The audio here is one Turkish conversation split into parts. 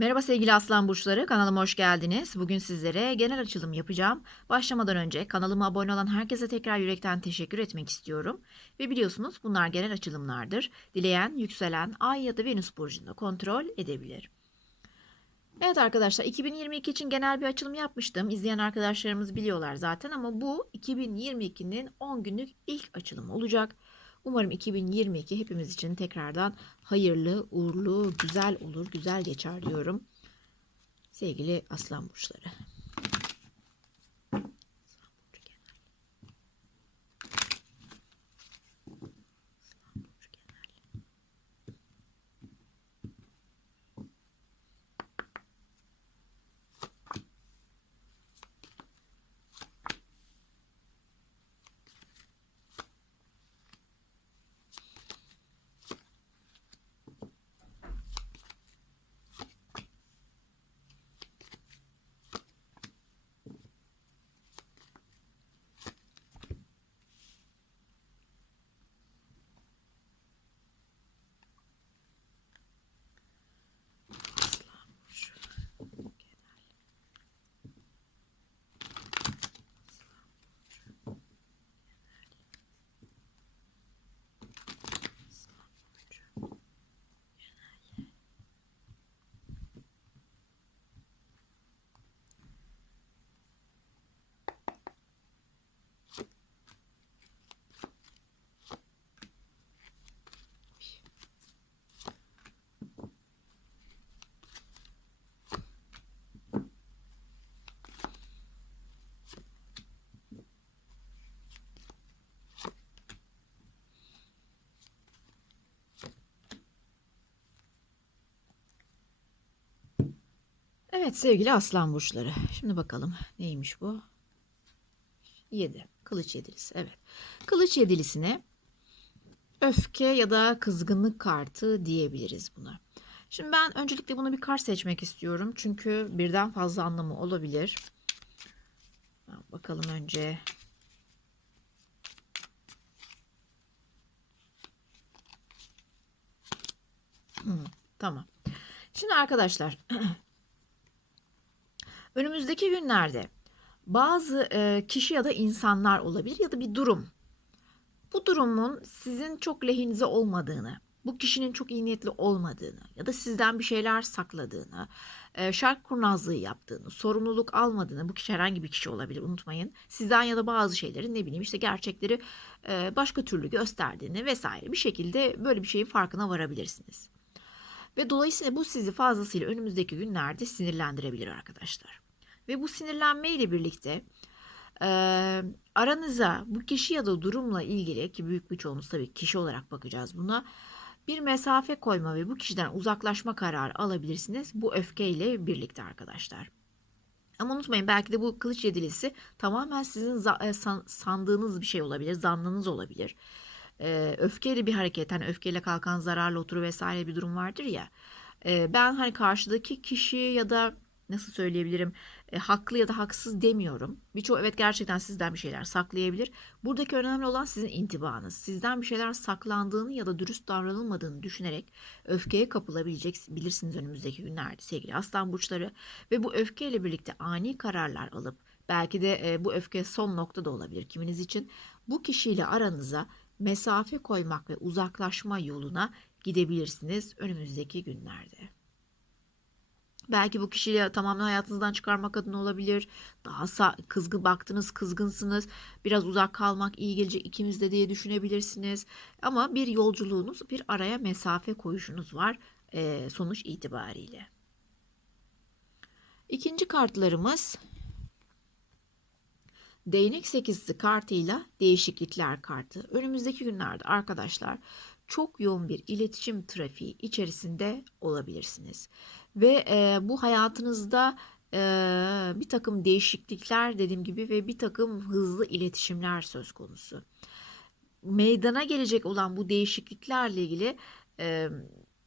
Merhaba sevgili aslan burçları kanalıma hoş geldiniz. Bugün sizlere genel açılım yapacağım. Başlamadan önce kanalıma abone olan herkese tekrar yürekten teşekkür etmek istiyorum. Ve biliyorsunuz bunlar genel açılımlardır. Dileyen, yükselen, ay ya da venüs burcunda kontrol edebilir. Evet arkadaşlar 2022 için genel bir açılım yapmıştım. İzleyen arkadaşlarımız biliyorlar zaten ama bu 2022'nin 10 günlük ilk açılımı olacak. Umarım 2022 hepimiz için tekrardan hayırlı, uğurlu, güzel olur, güzel geçer diyorum. Sevgili aslan burçları. Evet sevgili aslan burçları. Şimdi bakalım neymiş bu? 7. Kılıç yedilisi. Evet. Kılıç yedilisine öfke ya da kızgınlık kartı diyebiliriz buna. Şimdi ben öncelikle bunu bir kart seçmek istiyorum. Çünkü birden fazla anlamı olabilir. Bakalım önce. Hmm, tamam. Şimdi arkadaşlar Önümüzdeki günlerde bazı e, kişi ya da insanlar olabilir ya da bir durum. Bu durumun sizin çok lehinize olmadığını, bu kişinin çok iyi niyetli olmadığını ya da sizden bir şeyler sakladığını, e, şark kurnazlığı yaptığını, sorumluluk almadığını, bu kişi herhangi bir kişi olabilir unutmayın. Sizden ya da bazı şeylerin ne bileyim işte gerçekleri e, başka türlü gösterdiğini vesaire bir şekilde böyle bir şeyin farkına varabilirsiniz. Ve dolayısıyla bu sizi fazlasıyla önümüzdeki günlerde sinirlendirebilir arkadaşlar. Ve bu sinirlenme ile birlikte e, aranıza bu kişi ya da durumla ilgili ki büyük bir çoğunuz tabii kişi olarak bakacağız buna bir mesafe koyma ve bu kişiden uzaklaşma kararı alabilirsiniz bu öfkeyle birlikte arkadaşlar. Ama unutmayın belki de bu kılıç yedilisi tamamen sizin sandığınız bir şey olabilir, zannınız olabilir e, öfkeyle bir hareket hani öfkeyle kalkan zararla oturur vesaire bir durum vardır ya. E, ben hani karşıdaki kişi ya da nasıl söyleyebilirim e, haklı ya da haksız demiyorum. Birçoğu evet gerçekten sizden bir şeyler saklayabilir. Buradaki önemli olan sizin intibanız. Sizden bir şeyler saklandığını ya da dürüst davranılmadığını düşünerek öfkeye kapılabilecek bilirsiniz önümüzdeki günlerde sevgili aslan burçları. Ve bu öfkeyle birlikte ani kararlar alıp belki de e, bu öfke son nokta da olabilir kiminiz için. Bu kişiyle aranıza mesafe koymak ve uzaklaşma yoluna gidebilirsiniz önümüzdeki günlerde. Belki bu kişiyi tamamen hayatınızdan çıkarmak adına olabilir. Daha kızgın baktınız, kızgınsınız. Biraz uzak kalmak iyi gelecek ikimiz de diye düşünebilirsiniz. Ama bir yolculuğunuz, bir araya mesafe koyuşunuz var sonuç itibariyle. İkinci kartlarımız Değnek sekizli kartıyla değişiklikler kartı. Önümüzdeki günlerde arkadaşlar çok yoğun bir iletişim trafiği içerisinde olabilirsiniz. Ve e, bu hayatınızda e, bir takım değişiklikler dediğim gibi ve bir takım hızlı iletişimler söz konusu. Meydana gelecek olan bu değişikliklerle ilgili e,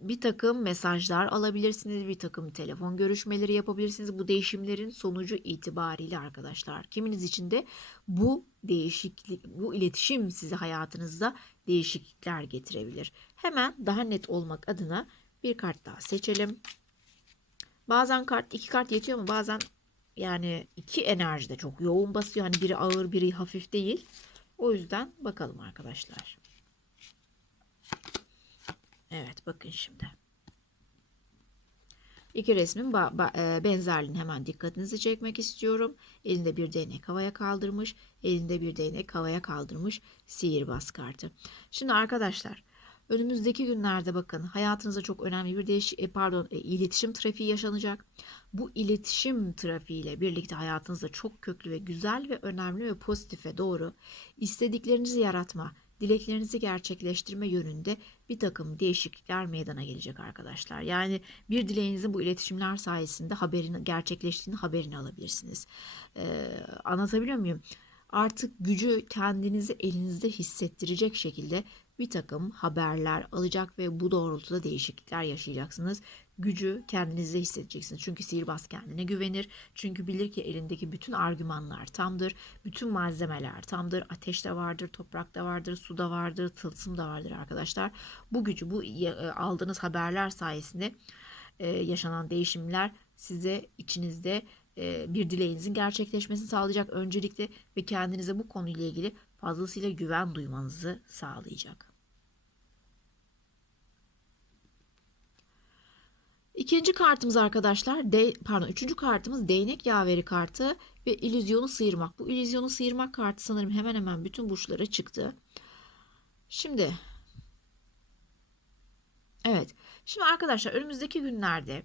bir takım mesajlar alabilirsiniz, bir takım telefon görüşmeleri yapabilirsiniz. Bu değişimlerin sonucu itibariyle arkadaşlar. Kiminiz için de bu değişiklik, bu iletişim size hayatınızda değişiklikler getirebilir. Hemen daha net olmak adına bir kart daha seçelim. Bazen kart iki kart yetiyor ama bazen yani iki enerji de çok yoğun basıyor. Hani biri ağır biri hafif değil. O yüzden bakalım arkadaşlar. Evet bakın şimdi. İki resmin e, benzerliğini hemen dikkatinizi çekmek istiyorum. Elinde bir değnek havaya kaldırmış, elinde bir değnek havaya kaldırmış sihirbaz kartı. Şimdi arkadaşlar önümüzdeki günlerde bakın hayatınızda çok önemli bir değiş e, pardon e, iletişim trafiği yaşanacak. Bu iletişim trafiğiyle birlikte hayatınızda çok köklü ve güzel ve önemli ve pozitife doğru istediklerinizi yaratma, dileklerinizi gerçekleştirme yönünde bir takım değişiklikler meydana gelecek arkadaşlar. Yani bir dileğinizin bu iletişimler sayesinde haberini gerçekleştiğini haberini alabilirsiniz. Ee, anlatabiliyor muyum? Artık gücü kendinizi elinizde hissettirecek şekilde bir takım haberler alacak ve bu doğrultuda değişiklikler yaşayacaksınız. Gücü kendinizde hissedeceksiniz. Çünkü sihirbaz kendine güvenir. Çünkü bilir ki elindeki bütün argümanlar tamdır. Bütün malzemeler tamdır. Ateşte vardır, toprakta vardır, suda vardır, tılsım da vardır arkadaşlar. Bu gücü, bu e, aldığınız haberler sayesinde e, yaşanan değişimler size içinizde e, bir dileğinizin gerçekleşmesini sağlayacak öncelikle ve kendinize bu konuyla ilgili fazlasıyla güven duymanızı sağlayacak. İkinci kartımız arkadaşlar, de, pardon üçüncü kartımız değnek yaveri kartı ve illüzyonu sıyırmak. Bu illüzyonu sıyırmak kartı sanırım hemen hemen bütün burçlara çıktı. Şimdi evet şimdi arkadaşlar önümüzdeki günlerde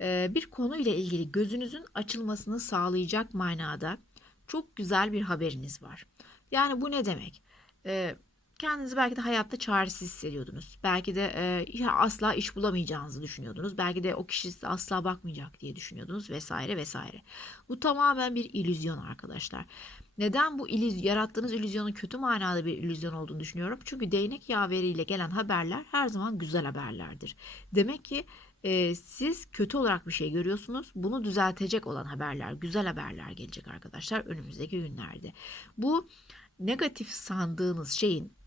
e, bir konuyla ilgili gözünüzün açılmasını sağlayacak manada çok güzel bir haberiniz var. Yani bu ne demek? Kendinizi belki de hayatta çaresiz hissediyordunuz. Belki de e, asla iş bulamayacağınızı düşünüyordunuz. Belki de o kişi size asla bakmayacak diye düşünüyordunuz vesaire vesaire. Bu tamamen bir illüzyon arkadaşlar. Neden bu illüz yarattığınız illüzyonun kötü manada bir illüzyon olduğunu düşünüyorum? Çünkü değnek yaveriyle gelen haberler her zaman güzel haberlerdir. Demek ki e, siz kötü olarak bir şey görüyorsunuz. Bunu düzeltecek olan haberler, güzel haberler gelecek arkadaşlar önümüzdeki günlerde. Bu negatif sandığınız şeyin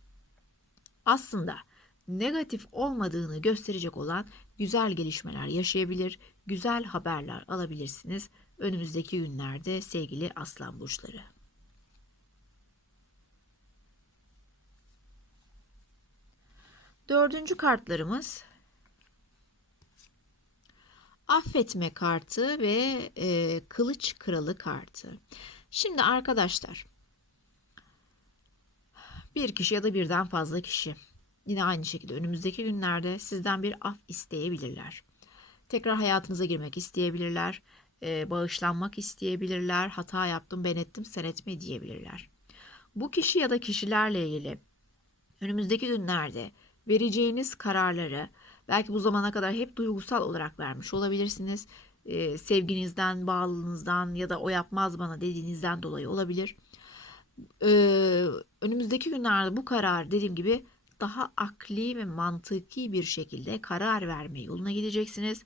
aslında negatif olmadığını gösterecek olan güzel gelişmeler yaşayabilir, güzel haberler alabilirsiniz önümüzdeki günlerde sevgili aslan burçları. Dördüncü kartlarımız affetme kartı ve e, kılıç kralı kartı. Şimdi arkadaşlar bir kişi ya da birden fazla kişi yine aynı şekilde önümüzdeki günlerde sizden bir af isteyebilirler. Tekrar hayatınıza girmek isteyebilirler, e, bağışlanmak isteyebilirler, hata yaptım ben ettim sen etme diyebilirler. Bu kişi ya da kişilerle ilgili önümüzdeki günlerde vereceğiniz kararları belki bu zamana kadar hep duygusal olarak vermiş olabilirsiniz. E, sevginizden, bağlılığınızdan ya da o yapmaz bana dediğinizden dolayı olabilir e, önümüzdeki günlerde bu karar dediğim gibi daha akli ve mantıki bir şekilde karar verme yoluna gideceksiniz.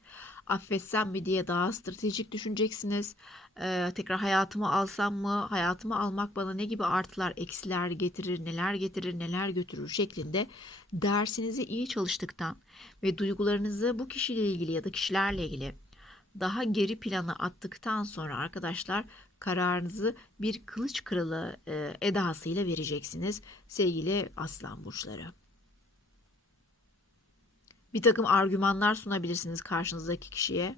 Affetsem mi diye daha stratejik düşüneceksiniz. Ee, tekrar hayatımı alsam mı? Hayatımı almak bana ne gibi artılar, eksiler getirir, neler getirir, neler götürür şeklinde dersinizi iyi çalıştıktan ve duygularınızı bu kişiyle ilgili ya da kişilerle ilgili daha geri plana attıktan sonra arkadaşlar kararınızı bir kılıç kralı e, edasıyla vereceksiniz sevgili aslan burçları. Bir takım argümanlar sunabilirsiniz karşınızdaki kişiye.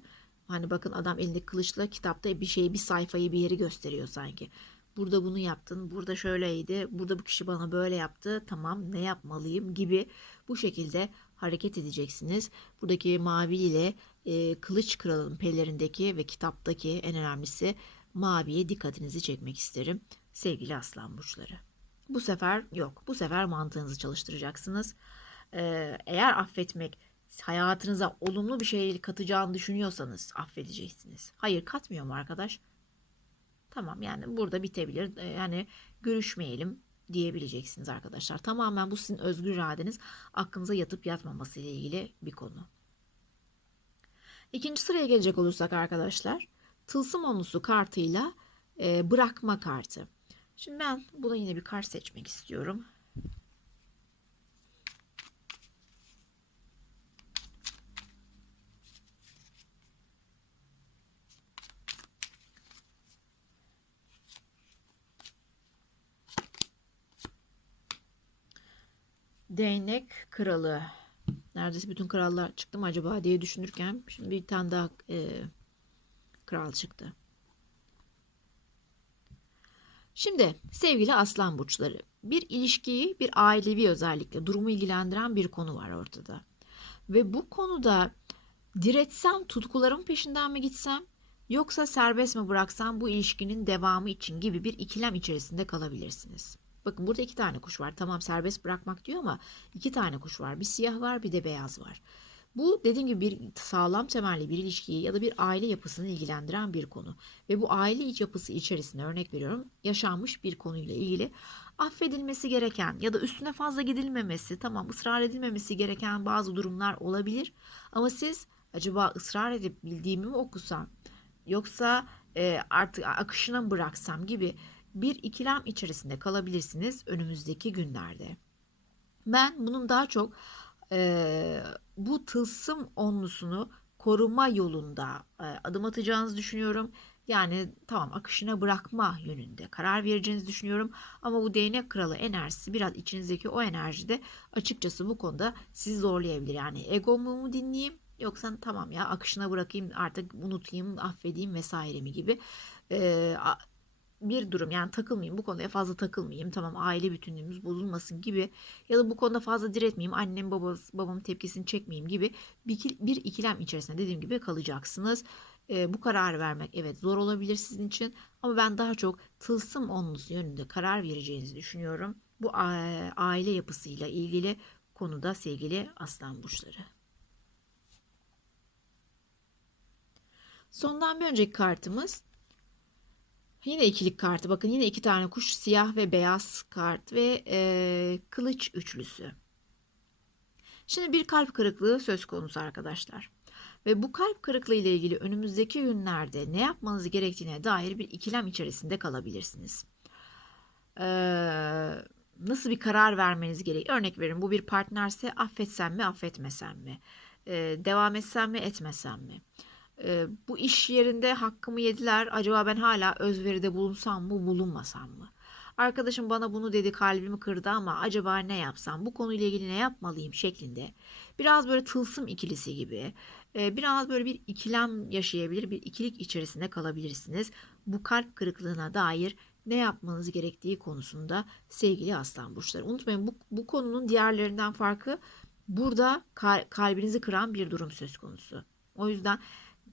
Hani bakın adam elinde kılıçla kitapta bir şeyi bir sayfayı bir yeri gösteriyor sanki. Burada bunu yaptın, burada şöyleydi, burada bu kişi bana böyle yaptı, tamam ne yapmalıyım gibi bu şekilde hareket edeceksiniz. Buradaki mavi ile e, kılıç kralının pelerindeki ve kitaptaki en önemlisi maviye dikkatinizi çekmek isterim sevgili aslan burçları. Bu sefer yok. Bu sefer mantığınızı çalıştıracaksınız. Ee, eğer affetmek hayatınıza olumlu bir şey katacağını düşünüyorsanız affedeceksiniz. Hayır katmıyor mu arkadaş? Tamam yani burada bitebilir. Ee, yani görüşmeyelim diyebileceksiniz arkadaşlar. Tamamen bu sizin özgür iradeniz aklınıza yatıp yatmaması ile ilgili bir konu. İkinci sıraya gelecek olursak arkadaşlar tılsım onlusu kartıyla e, bırakma kartı. Şimdi ben buna yine bir kart seçmek istiyorum. Değnek kralı. Neredeyse bütün krallar çıktım acaba diye düşünürken şimdi bir tane daha e, kral çıktı. Şimdi sevgili aslan burçları bir ilişkiyi bir ailevi özellikle durumu ilgilendiren bir konu var ortada. Ve bu konuda diretsem tutkularım peşinden mi gitsem yoksa serbest mi bıraksam bu ilişkinin devamı için gibi bir ikilem içerisinde kalabilirsiniz. Bakın burada iki tane kuş var. Tamam serbest bırakmak diyor ama iki tane kuş var. Bir siyah var bir de beyaz var. Bu dediğim gibi bir sağlam temelli bir ilişkiyi ya da bir aile yapısını ilgilendiren bir konu. Ve bu aile iç yapısı içerisinde örnek veriyorum yaşanmış bir konuyla ilgili affedilmesi gereken ya da üstüne fazla gidilmemesi tamam ısrar edilmemesi gereken bazı durumlar olabilir. Ama siz acaba ısrar edip bildiğimi mi okusam yoksa e, artık akışına mı bıraksam gibi bir ikilem içerisinde kalabilirsiniz önümüzdeki günlerde. Ben bunun daha çok e, bu tılsım onlusunu koruma yolunda e, adım atacağınızı düşünüyorum. Yani tamam akışına bırakma yönünde karar vereceğinizi düşünüyorum. Ama bu değnek kralı enerjisi biraz içinizdeki o enerjide açıkçası bu konuda sizi zorlayabilir. Yani egomu mu dinleyeyim yoksa tamam ya akışına bırakayım artık unutayım affedeyim vesaire mi gibi e, bir durum yani takılmayayım bu konuya fazla takılmayayım tamam aile bütünlüğümüz bozulmasın gibi ya da bu konuda fazla diretmeyeyim annem babam, babamın tepkisini çekmeyeyim gibi bir, bir ikilem içerisinde dediğim gibi kalacaksınız. E, bu kararı vermek evet zor olabilir sizin için ama ben daha çok tılsım onlusu yönünde karar vereceğinizi düşünüyorum. Bu aile yapısıyla ilgili konuda sevgili aslan burçları. Sondan bir önceki kartımız Yine ikilik kartı. Bakın yine iki tane kuş. Siyah ve beyaz kart ve e, kılıç üçlüsü. Şimdi bir kalp kırıklığı söz konusu arkadaşlar. Ve bu kalp kırıklığı ile ilgili önümüzdeki günlerde ne yapmanız gerektiğine dair bir ikilem içerisinde kalabilirsiniz. Ee, nasıl bir karar vermeniz gerek? Örnek verin bu bir partnerse affetsem mi affetmesem mi? Ee, devam etsem mi etmesem mi? E, bu iş yerinde hakkımı yediler. Acaba ben hala özveride bulunsam mı bulunmasam mı? Arkadaşım bana bunu dedi kalbimi kırdı ama acaba ne yapsam bu konuyla ilgili ne yapmalıyım şeklinde. Biraz böyle tılsım ikilisi gibi e, biraz böyle bir ikilem yaşayabilir bir ikilik içerisinde kalabilirsiniz. Bu kalp kırıklığına dair ne yapmanız gerektiği konusunda sevgili aslan burçları. Unutmayın bu, bu konunun diğerlerinden farkı burada kalbinizi kıran bir durum söz konusu. O yüzden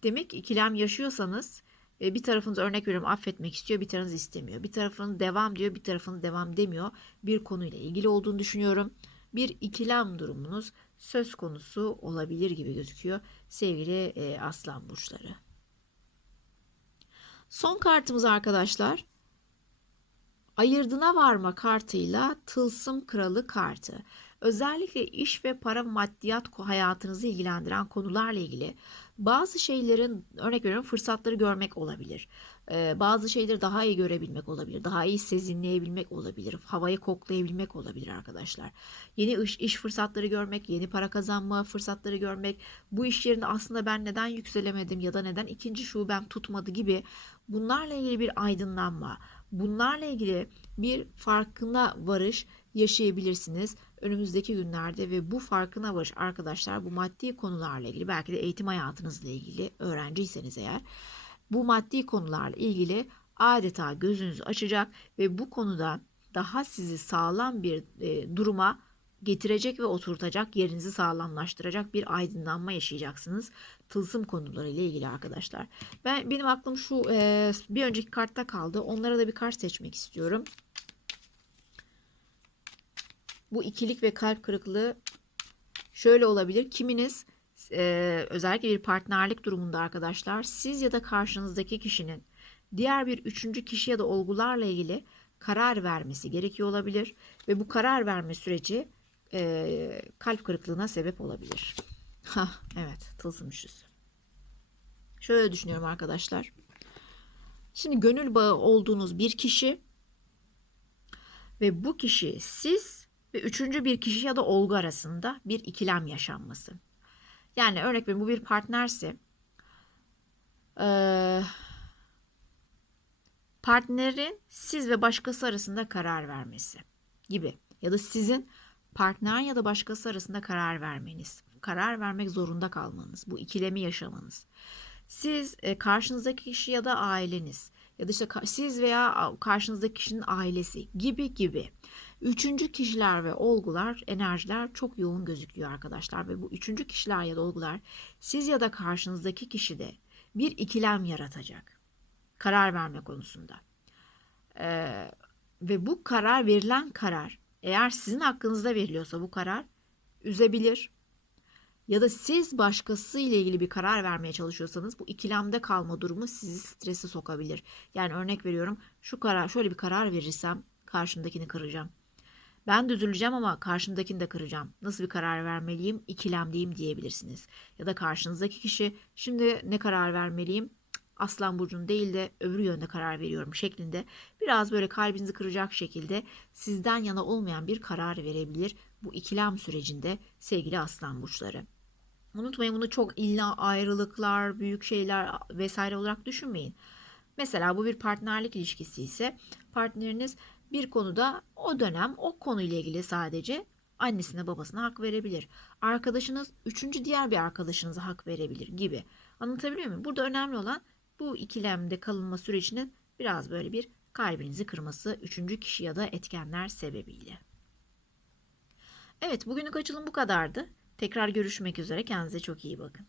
Demek ki ikilem yaşıyorsanız e, bir tarafınız örnek veriyorum affetmek istiyor bir tarafınız istemiyor. Bir tarafınız devam diyor bir tarafınız devam demiyor. Bir konuyla ilgili olduğunu düşünüyorum. Bir ikilem durumunuz söz konusu olabilir gibi gözüküyor sevgili e, aslan burçları. Son kartımız arkadaşlar ayırdına varma kartıyla tılsım kralı kartı. Özellikle iş ve para maddiyat hayatınızı ilgilendiren konularla ilgili bazı şeylerin örnek veriyorum fırsatları görmek olabilir. Ee, bazı şeyleri daha iyi görebilmek olabilir. Daha iyi sezinleyebilmek olabilir. Havayı koklayabilmek olabilir arkadaşlar. Yeni iş, iş fırsatları görmek, yeni para kazanma fırsatları görmek. Bu iş yerinde aslında ben neden yükselemedim ya da neden ikinci şubem tutmadı gibi bunlarla ilgili bir aydınlanma. Bunlarla ilgili bir farkına varış yaşayabilirsiniz önümüzdeki günlerde ve bu farkına varış arkadaşlar bu maddi konularla ilgili belki de eğitim hayatınızla ilgili öğrenciyseniz eğer bu maddi konularla ilgili adeta gözünüzü açacak ve bu konuda daha sizi sağlam bir e, duruma getirecek ve oturtacak, yerinizi sağlamlaştıracak bir aydınlanma yaşayacaksınız. Tılsım konuları ile ilgili arkadaşlar. Ben benim aklım şu e, bir önceki kartta kaldı. Onlara da bir kart seçmek istiyorum. Bu ikilik ve kalp kırıklığı şöyle olabilir. Kiminiz e, özellikle bir partnerlik durumunda arkadaşlar siz ya da karşınızdaki kişinin diğer bir üçüncü kişi ya da olgularla ilgili karar vermesi gerekiyor olabilir ve bu karar verme süreci e, kalp kırıklığına sebep olabilir. Ha evet tılsım üçlüsü. Şöyle düşünüyorum arkadaşlar. Şimdi gönül bağı olduğunuz bir kişi ve bu kişi siz ve üçüncü bir kişi ya da olgu arasında bir ikilem yaşanması. Yani örnek veriyorum bu bir partnerse partnerin siz ve başkası arasında karar vermesi gibi ya da sizin partner ya da başkası arasında karar vermeniz, karar vermek zorunda kalmanız, bu ikilemi yaşamanız. Siz e, karşınızdaki kişi ya da aileniz ya da işte siz veya karşınızdaki kişinin ailesi gibi gibi. Üçüncü kişiler ve olgular, enerjiler çok yoğun gözüküyor arkadaşlar ve bu üçüncü kişiler ya da olgular siz ya da karşınızdaki kişide bir ikilem yaratacak. Karar verme konusunda. Ee, ve bu karar verilen karar eğer sizin hakkınızda veriliyorsa bu karar üzebilir. Ya da siz başkası ile ilgili bir karar vermeye çalışıyorsanız bu ikilemde kalma durumu sizi strese sokabilir. Yani örnek veriyorum şu karar şöyle bir karar verirsem karşımdakini kıracağım. Ben de üzüleceğim ama karşımdakini de kıracağım. Nasıl bir karar vermeliyim? İkilemdeyim diyebilirsiniz. Ya da karşınızdaki kişi şimdi ne karar vermeliyim? Aslan burcun değil de öbür yönde karar veriyorum şeklinde biraz böyle kalbinizi kıracak şekilde sizden yana olmayan bir karar verebilir bu ikilem sürecinde sevgili aslan burçları. Unutmayın bunu çok illa ayrılıklar, büyük şeyler vesaire olarak düşünmeyin. Mesela bu bir partnerlik ilişkisi ise partneriniz bir konuda o dönem o konuyla ilgili sadece annesine babasına hak verebilir. Arkadaşınız üçüncü diğer bir arkadaşınıza hak verebilir gibi. Anlatabiliyor muyum? Burada önemli olan bu ikilemde kalınma sürecinin biraz böyle bir kalbinizi kırması üçüncü kişi ya da etkenler sebebiyle. Evet bugünlük açılım bu kadardı. Tekrar görüşmek üzere. Kendinize çok iyi bakın.